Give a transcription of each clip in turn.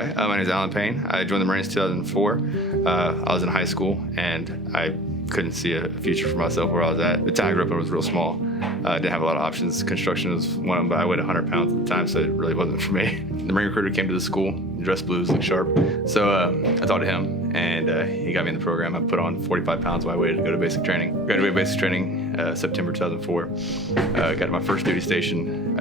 Hi, my name is Payne. I joined the Marines in 2004. I was in high school and I couldn't see a future for myself where I was at. The town I grew up in was real small. I didn't have a lot of options. Construction was one of them, but I weighed 100 pounds at the time, so it really wasn't for me. The Marine recruiter came to the school, dressed blues, looked sharp. So I talked to him, and he got me in the program. I put on 45 pounds of my weight to go to basic training. Graduated basic training September 2004. Got to my first duty station.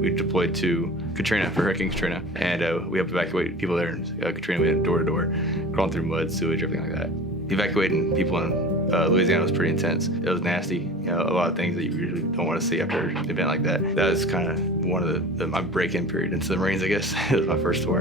We deployed to Katrina for Hurricane Katrina, and we helped evacuate people there in Katrina. We went door to door, crawling through mud, sewage, everything like that. Evacuating people in Louisiana was pretty intense. It was nasty, a lot of things that you usually don't want to see after an event like that. That was kind of one of my break-in period into the Marines, I guess. It was my first tour.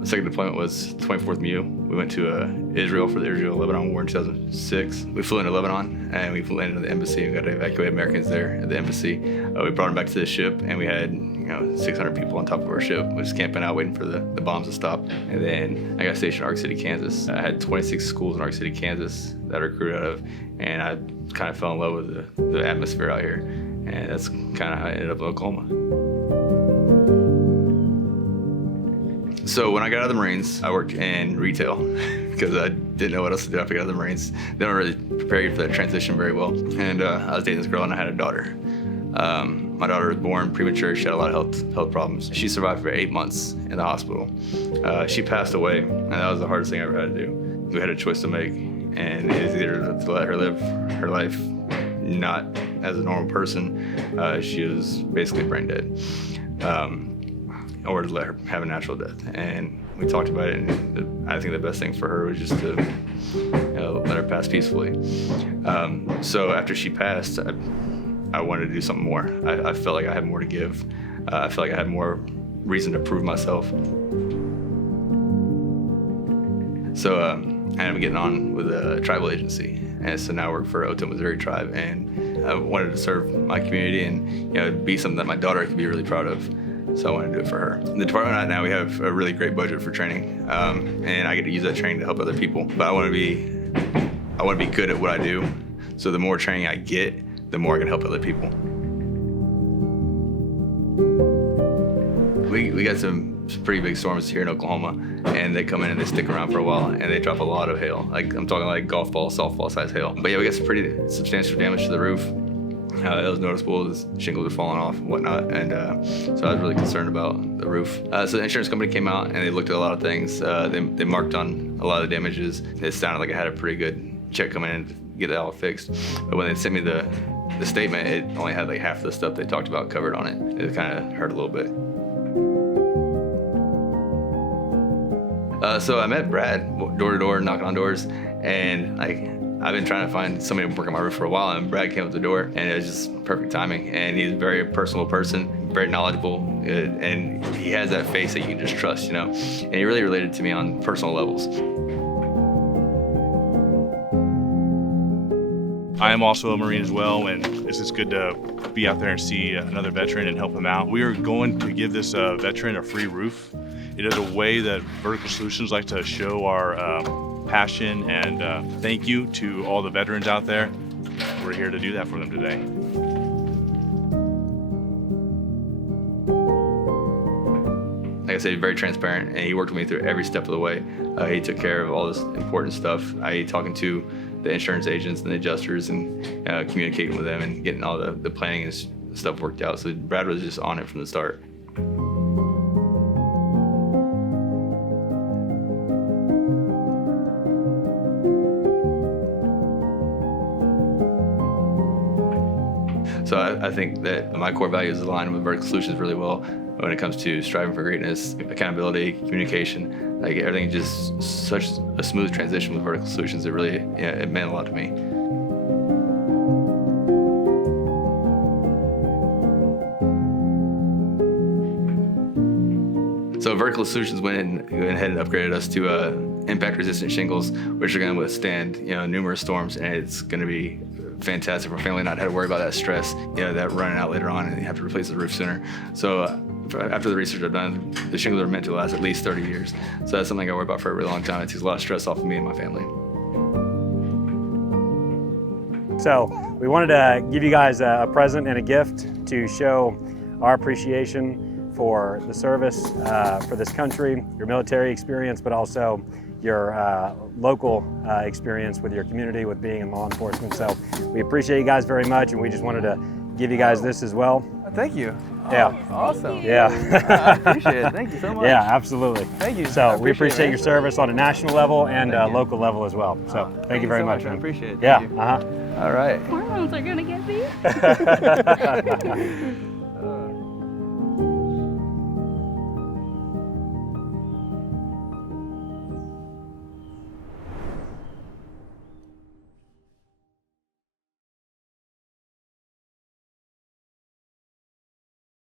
The second deployment was 24th MU. We went to Israel for the Israel-Lebanon War in 2006. We flew into Lebanon and we landed at the embassy and got to evacuate Americans there at the embassy. We brought them back to the ship and we had 600 people on top of our ship, just camping out waiting for the bombs to stop. And then I got stationed in Ark City, Kansas. I had 26 schools in Ark City, Kansas that I recruited out of, and I kind of fell in love with the atmosphere out here. And that's kind of how I ended up in Oklahoma. So when I got out of the Marines, I worked in retail because I didn't know what else to do after I got out of the Marines. They don't really prepare you for that transition very well. And I was dating this girl and I had a daughter. My daughter was born premature. She had a lot of health problems. She survived for 8 months in the hospital. She passed away, and that was the hardest thing I ever had to do. We had a choice to make, and it was either to let her live her life not as a normal person. She was basically brain dead. Or to let her have a natural death. And we talked about it, and I think the best thing for her was just to let her pass peacefully. So after she passed, I wanted to do something more. I felt like I had more to give. I felt like I had more reason to prove myself. So I ended up getting on with a tribal agency. And so now I work for Otoe, Missouri Tribe, and I wanted to serve my community and be something that my daughter could be really proud of. So I want to do it for her. In the department right now, we have a really great budget for training, and I get to use that training to help other people. But I want to be good at what I do. So the more training I get, the more I can help other people. We got some pretty big storms here in Oklahoma, and they come in and they stick around for a while, and they drop a lot of hail. Like I'm talking like golf ball, softball size hail. But yeah, we got some pretty substantial damage to the roof. It was noticeable, the shingles are falling off and whatnot, and so I was really concerned about the roof. So the insurance company came out and they looked at a lot of things. They marked on a lot of the damages. It sounded like I had a pretty good check coming in to get that all fixed. But when they sent me the statement, it only had like half the stuff they talked about covered on it. It kind of hurt a little bit. So I met Brad door to door, knocking on doors, and I've been trying to find somebody to work on my roof for a while, and Brad came up the door, and it was just perfect timing. And he's a very personal person, very knowledgeable, and he has that face that you can just trust, And he really related to me on personal levels. I am also a Marine as well, and it's just good to be out there and see another veteran and help him out. We are going to give this veteran a free roof. It is a way that Vertical Solutions like to show our passion and thank you to all the veterans out there. We're here to do that for them today. Like I said, he's very transparent, and he worked with me through every step of the way. He took care of all this important stuff, i.e. talking to the insurance agents and the adjusters and communicating with them and getting all the planning and stuff worked out. So Brad was just on it from the start. So I think that my core values align with Vertical Solutions really well when it comes to striving for greatness, accountability, communication. Like everything just such a smooth transition with Vertical Solutions. It really, it meant a lot to me. So Vertical Solutions went ahead and upgraded us to impact-resistant shingles, which are going to withstand numerous storms, and it's going to be fantastic for a family not to have to worry about that stress, that running out later on and you have to replace the roof sooner. So after the research I've done, the shingles are meant to last at least 30 years. So that's something I worry about for a really long time. It takes a lot of stress off of me and my family. So we wanted to give you guys a present and a gift to show our appreciation for the service for this country, your military experience, but also your local experience with your community, with being in law enforcement. So we appreciate you guys very much, and we just wanted to give you guys this as well. Thank you. Yeah. Awesome. Yeah. I appreciate it. Thank you so much. Yeah, absolutely. Thank you. So I we appreciate it, your service on a national level and Thank you. local level as well. So thank you very so much, I man. appreciate it. Yeah. Thank you. All right. Hormones are gonna get me.